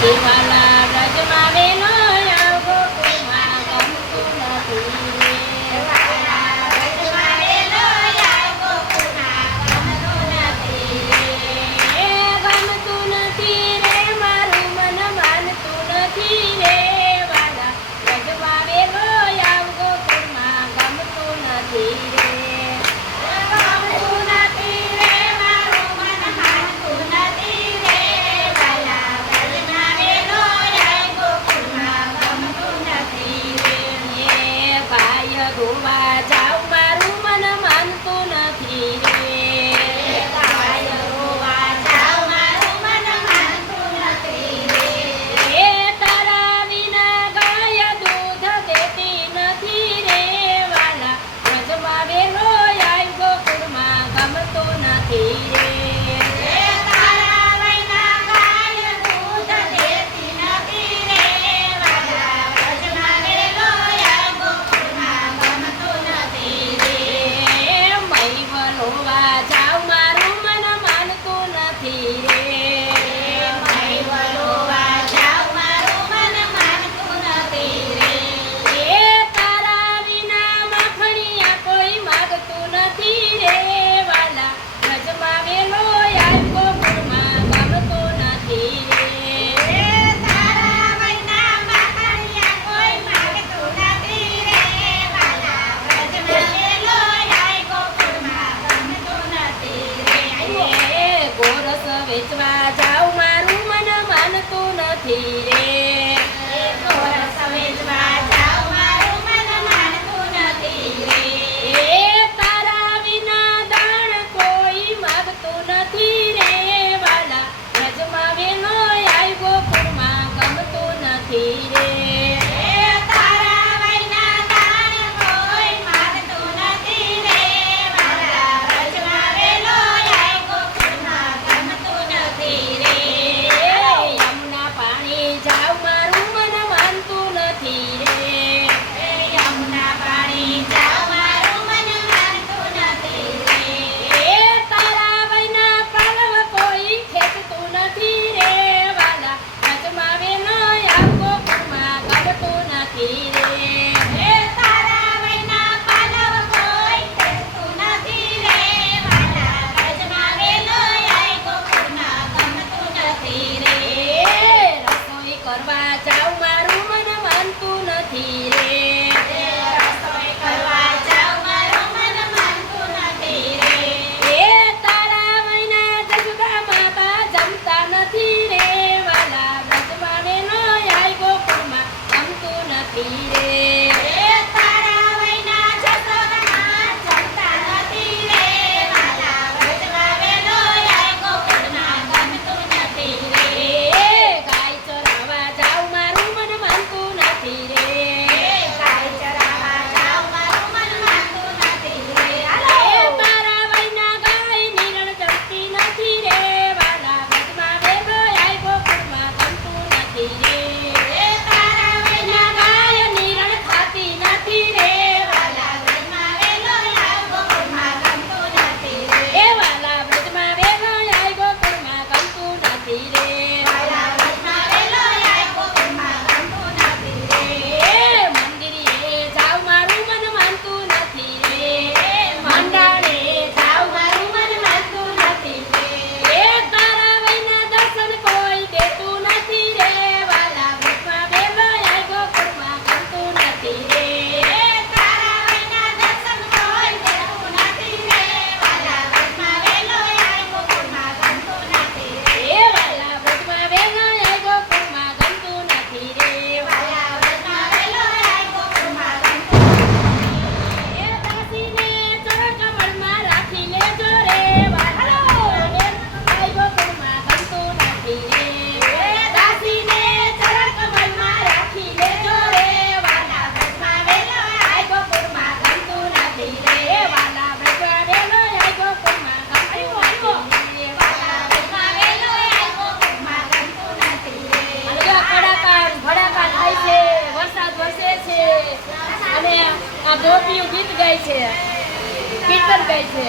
Di 啦 রে 没事吧。મારું મન માનતું નથી રે. ગોપીઓ ગીત ગાય છે. કીર્તન ગાય છે.